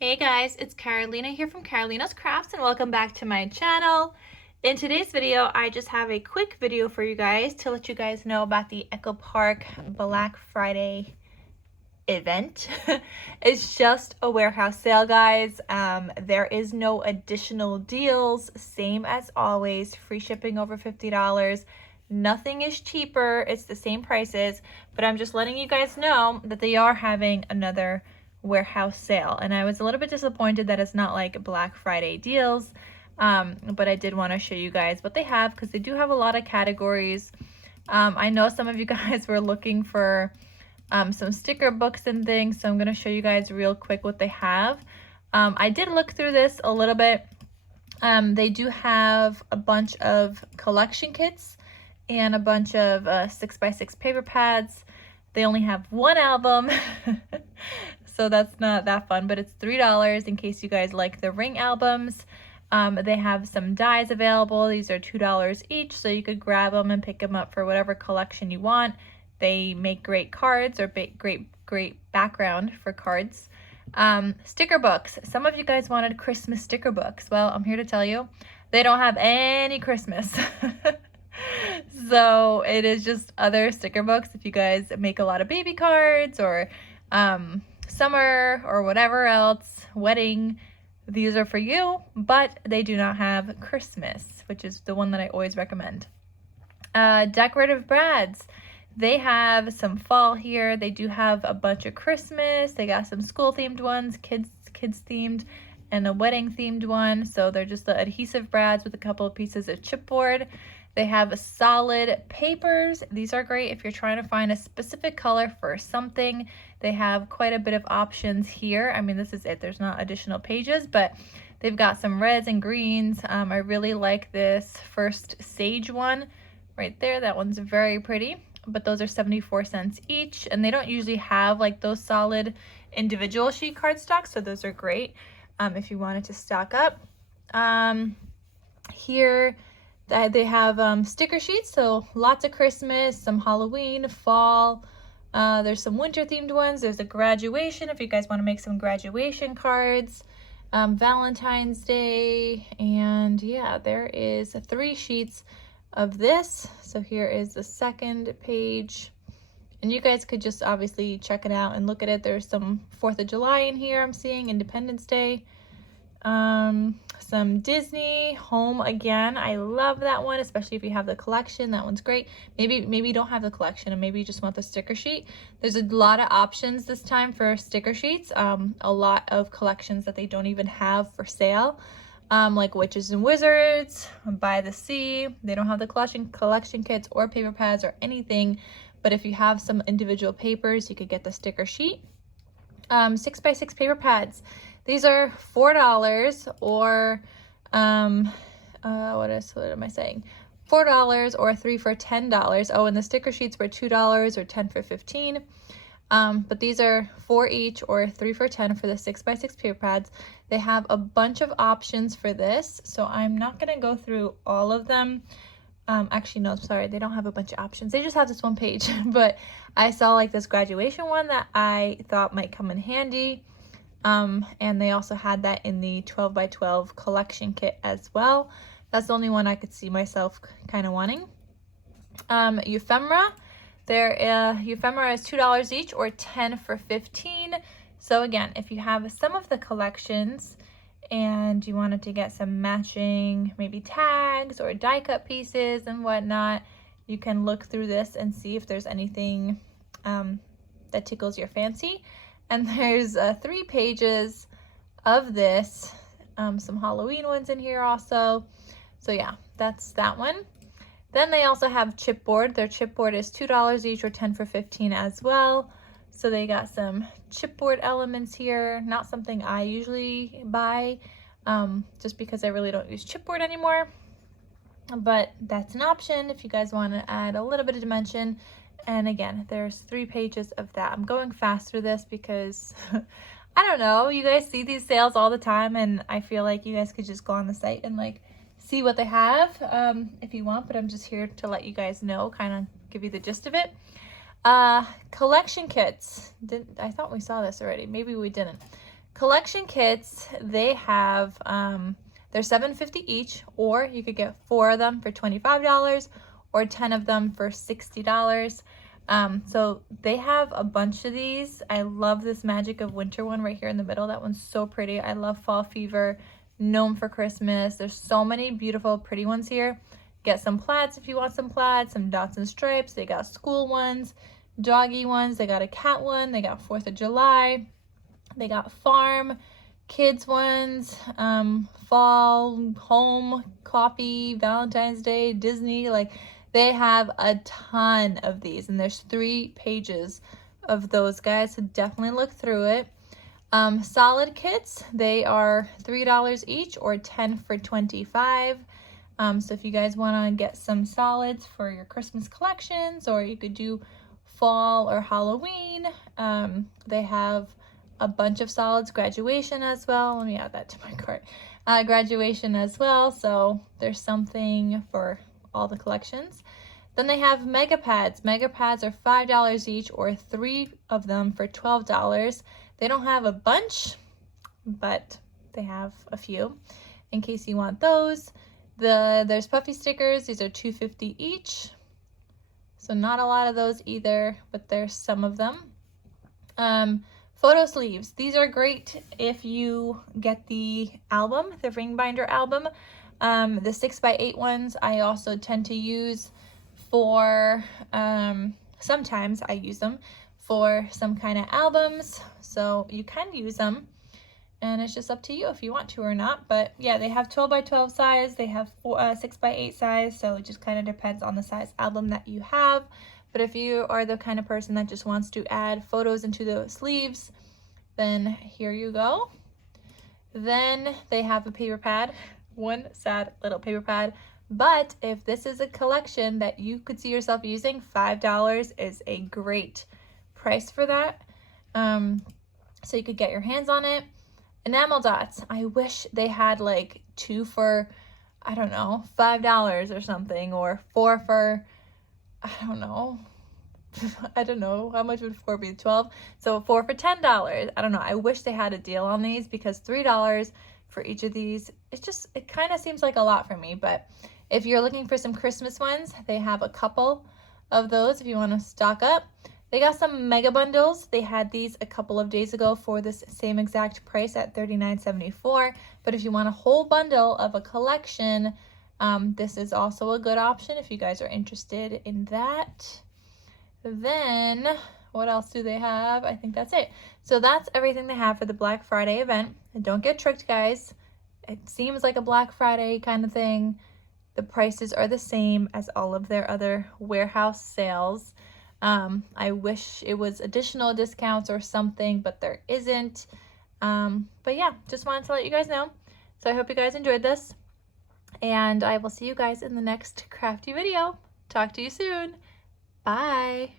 Hey guys, it's Carolina here from KarolinasKrafts and welcome back to my channel. In today's video, I just have a quick video for you guys to let you guys know about the Echo Park Black Friday event. It's just a warehouse sale, guys. There is no additional deals, same as always, free shipping over $50. Nothing is cheaper, it's the same prices, but I'm just letting you guys know that they are having another warehouse sale, and I was a little bit disappointed that it's not like Black Friday deals, but I did want to show you guys what they have because they do have a lot of categories. I know some of you guys were looking for some sticker books and things, so I'm going to show you guys real quick what they have. I did look through this a little bit. They do have a bunch of collection kits and a bunch of 6x6 paper pads. They only have one album, so that's not that fun, but it's $3 in case you guys like the ring albums. They have some dies available. These are $2 each, so you could grab them and pick them up for whatever collection you want. They make great cards or great background for cards. Sticker books. Some of you guys wanted Christmas sticker books. Well, I'm here to tell you, they don't have any Christmas. So it is just other sticker books. If you guys make a lot of baby cards or summer or whatever else, wedding, these are for you, but they do not have Christmas, which is the one that I always recommend. Decorative brads. They have some fall here. They do have a bunch of Christmas. They got some school themed ones, kids themed, and a wedding themed one. So they're just the adhesive brads with a couple of pieces of chipboard. They have solid papers. These are great if you're trying to find a specific color for something. They have quite a bit of options here. I mean, this is it. There's not additional pages, but they've got some reds and greens. I really like this first sage one right there. That one's very pretty, but those are 74 cents each, and they don't usually have like those solid individual sheet cardstock, so those are great if you wanted to stock up. Here they have sticker sheets, so lots of Christmas, some Halloween, fall. There's some winter themed ones. There's a graduation if you guys want to make some graduation cards, Valentine's Day, and yeah, there is 3 sheets of this. So here is the second page, and you guys could just obviously check it out and look at it. There's some 4th of July in here. I'm seeing Independence Day. Some Disney, Home Again. I love that one, especially if you have the collection. That one's great. Maybe you don't have the collection and maybe you just want the sticker sheet. There's a lot of options this time for sticker sheets. A lot of collections that they don't even have for sale. Like Witches and Wizards, By the Sea. They don't have the collection kits or paper pads or anything, but if you have some individual papers, you could get the sticker sheet. 6x6 paper pads. These are $4 or what am I saying? $4 or 3 for $10. Oh, and the sticker sheets were $2 or 10 for 15. But these are 4 each or 3 for 10 for the 6x6 paper pads. They have a bunch of options for this, so I'm not gonna go through all of them. Actually, no, sorry, they don't have a bunch of options. They just have this one page, but I saw like this graduation one that I thought might come in handy. And they also had that in the 12x12 collection kit as well. That's the only one I could see myself kind of wanting. Ephemera. Ephemera is $2 each or 10 for 15. So again, if you have some of the collections and you wanted to get some matching maybe tags or die cut pieces and whatnot, you can look through this and see if there's anything that tickles your fancy. And there's 3 pages of this, some Halloween ones in here also. So yeah, that's that one. Then they also have chipboard. Their chipboard is $2 each or 10 for 15 as well. So they got some chipboard elements here. Not something I usually buy, just because I really don't use chipboard anymore. But that's an option if you guys want to add a little bit of dimension. And again, there's 3 pages of that. I'm going fast through this because I don't know, you guys see these sales all the time, and I feel like you guys could just go on the site and like see what they have if you want, but I'm just here to let you guys know, kind of give you the gist of it. Collection kits. I thought we saw this already. Maybe we didn't. Collection kits, they have, they're $7.50 each, or you could get 4 of them for $25 or 10 of them for $60. So they have a bunch of these. I love this Magic of Winter one right here in the middle. That one's so pretty. I love Fall Fever, Gnome for Christmas. There's so many beautiful, pretty ones here. Get some plaids if you want some plaids, some dots and stripes. They got school ones, doggy ones. They got a cat one. They got 4th of July. They got farm, kids ones, fall, home, coffee, Valentine's Day, Disney. Like, they have a ton of these, and there's 3 pages of those guys, so definitely look through it. Solid kits, they are $3 each or 10 for $25. So if you guys want to get some solids for your Christmas collections, or you could do fall or Halloween, they have a bunch of solids, graduation as well. Let me add that to my cart. Graduation as well, so there's something for all the collections. Then they have mega pads. Mega pads are $5 each or 3 of them for $12. They don't have a bunch, but they have a few in case you want those. There's puffy stickers. These are $2.50 each. So not a lot of those either, but there's some of them. Photo sleeves. These are great if you get the album, the ring binder album. The 6x8 ones I also tend to use for, sometimes I use them for some kind of albums. So you can use them, and it's just up to you if you want to or not. But yeah, they have 12x12 size. They have 6x8 size. So it just kind of depends on the size album that you have. But if you are the kind of person that just wants to add photos into the sleeves, then here you go. Then they have a paper pad, one sad little paper pad. But if this is a collection that you could see yourself using, $5 is a great price for that. So you could get your hands on it. Enamel dots. I wish they had like 2 for, I don't know, $5 or something, or 4 for, I don't know. I don't know. How much would 4 be? 12? So 4 for $10. I don't know. I wish they had a deal on these, because $3 for each of these, it kind of seems like a lot for me. But if you're looking for some Christmas ones, they have a couple of those if you want to stock up. They got some mega bundles. They had these a couple of days ago for this same exact price at $39.74. But if you want a whole bundle of a collection, this is also a good option if you guys are interested in that. Then what else do they have? I think that's it. So that's everything they have for the Black Friday event. And don't get tricked, guys. It seems like a Black Friday kind of thing. The prices are the same as all of their other warehouse sales. I wish it was additional discounts or something, but there isn't. But yeah, just wanted to let you guys know. So I hope you guys enjoyed this, and I will see you guys in the next crafty video. Talk to you soon. Bye.